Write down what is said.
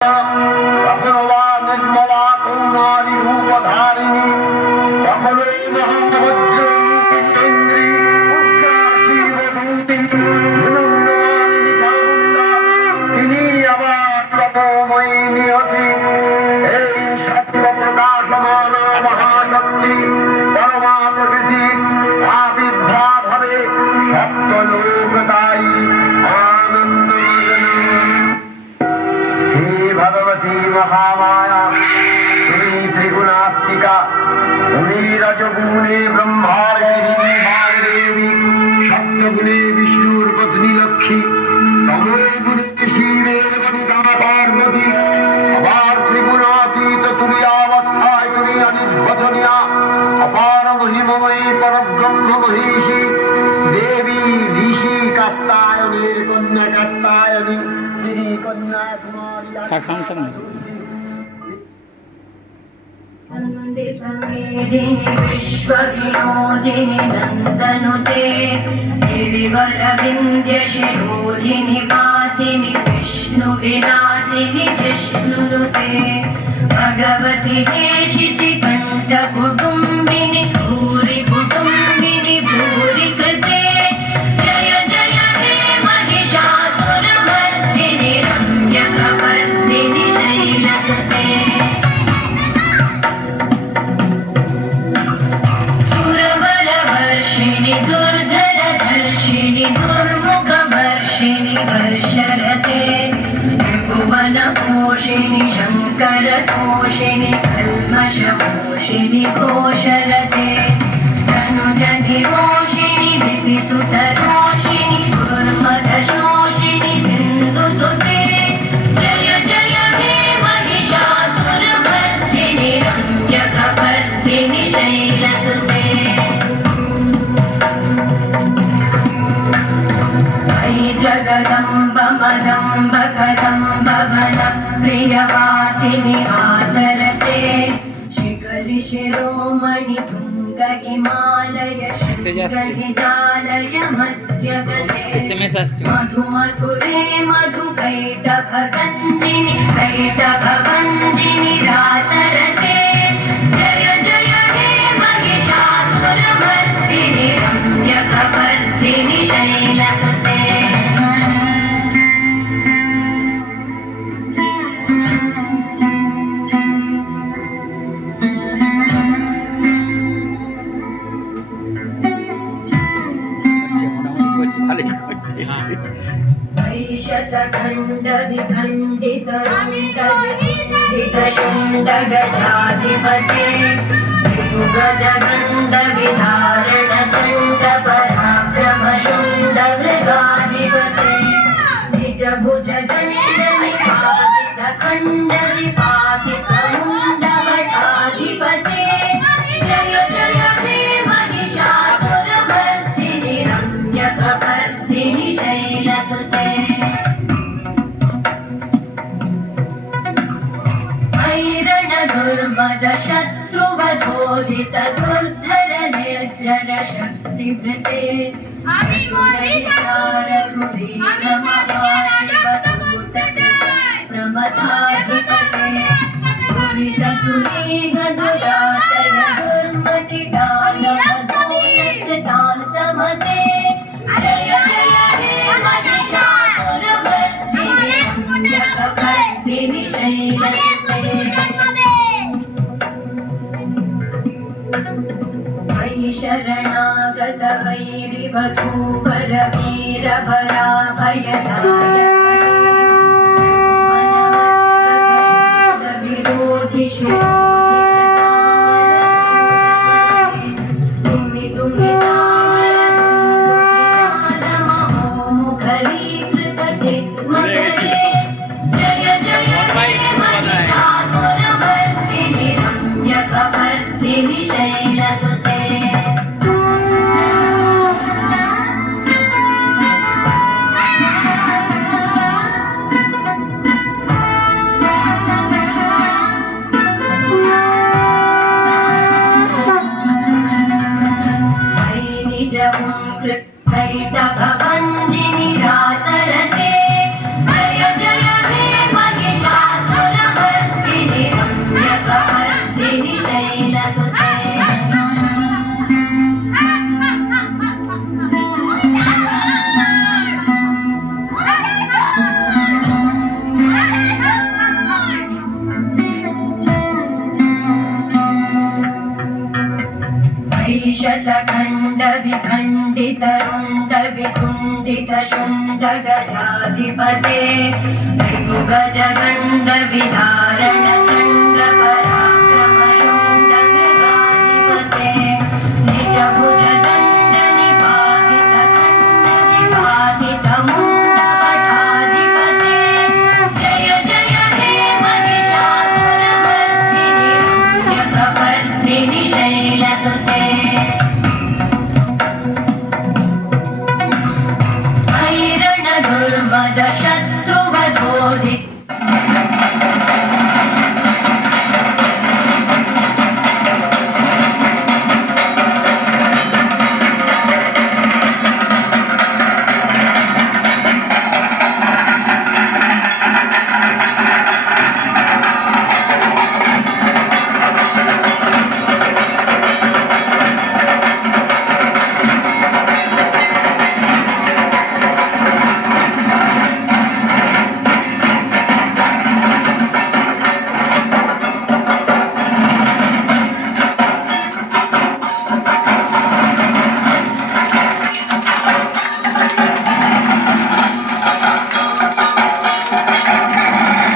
सकलवा निर्मला कौमारी रूपधारिणी सकले महावज्रेन्द्री उग्राशीवदूती विनम्रमालिनी चामुण्डा तिनी आবার তপময়ী নিয়তি এই সত্য প্রকাশমানা মহাশক্তি পরমা প্রকৃতি আবির্ভাব হবে সপ্তলোকদায়ী भगवती महामाया तुम्ही त्रिगुणात्मिका तुम्ही रजगुणे ब्रह्मार्गिनी वाग्देवी सप्तगुणे विष्णुर्पत्नी लक्ष्मी तमोगुणे शिवेर वनिता पार्वती अपार त्रिगुणातीत तुरी अवस्थाय तुरी अनिर्वचनीया अपार महिममयी परब्रह्म महेशी देवी ऋषि कात्यायनी कन्या कात्यायनी श्री कन्या कुमारी वन्दे समेदिनि विश्वविनोदिनि नन्दनुते गिरिवरविन्द्यशिरोधिनि वासिनि विष्णुविलासिनि जिष्णुनुते भगवति हेशितिकण्ठकुटुम्बिनि भूरि कुटुम्बिनि भूरि कृते जय जय हे महिषासुरमर्दिनि रम्यकवर्दिनि शैलसुते सुरवरवर्षिणि दुर्धरधर्षिणि दुर्मुखवर्षिणि वर्षरते त्रिभुवनपोषिणि शङ्करतोषिणि कल्मषमोषिणि घोषरते तनुजनिरोषिणि दितिसुतरोषिणि दुर्मदशोषिणि सिन्धुसुते जय जय हे महिषासुरमर्दिनि रम्यकवर्दिनि शैलसुते अयि जगदम्ब मदम्ब कदम्ब वन प्रियवासिनि आसरते शिखरि शिरोमणि तुङ्ग हिमालय शृङ्गनिजालय मध्यगते मधु मधुरे मधुकैटभगञ्जिनि कैटभभञ्जिनि रासरते जय जय हे महिषासुरमर्दिनि रम्यकवर्दिनि शैलसुते शूण्डगजाधिपते गजगण्डविधारणचण्ड पराक्रम शूण्डमृगाधिपते निजभुजगण्डविपातितखण्डविपातितमुण्डवटाधिपते जय जय हे महिषासुरमर्दिनि रम्यकवर्दिनि शैलसुते दुर्मद शत्रुवधोदित दुर्धर निर्जर शक्तिवृते प्रमथाधिपते दुरिततुरीगदुराशय दुर्मति दानवदोषशान्तमते जय जय हे महिषासुरमर्दिनि रम्यकवर्दिनि शैलसुते मयि शरणागत वैरिवधूवर वीरभराभयदायक विरोधि तुमि तुमि मुखरीकृतते मकरे जय जय हे महिषासुरमर्दिनि रम्यकवर्दिनि शैलसुते शतखण्ड विखण्डित रुण्ड वितुण्डित शुण्ड गजाधिपते गजगण्ड विधा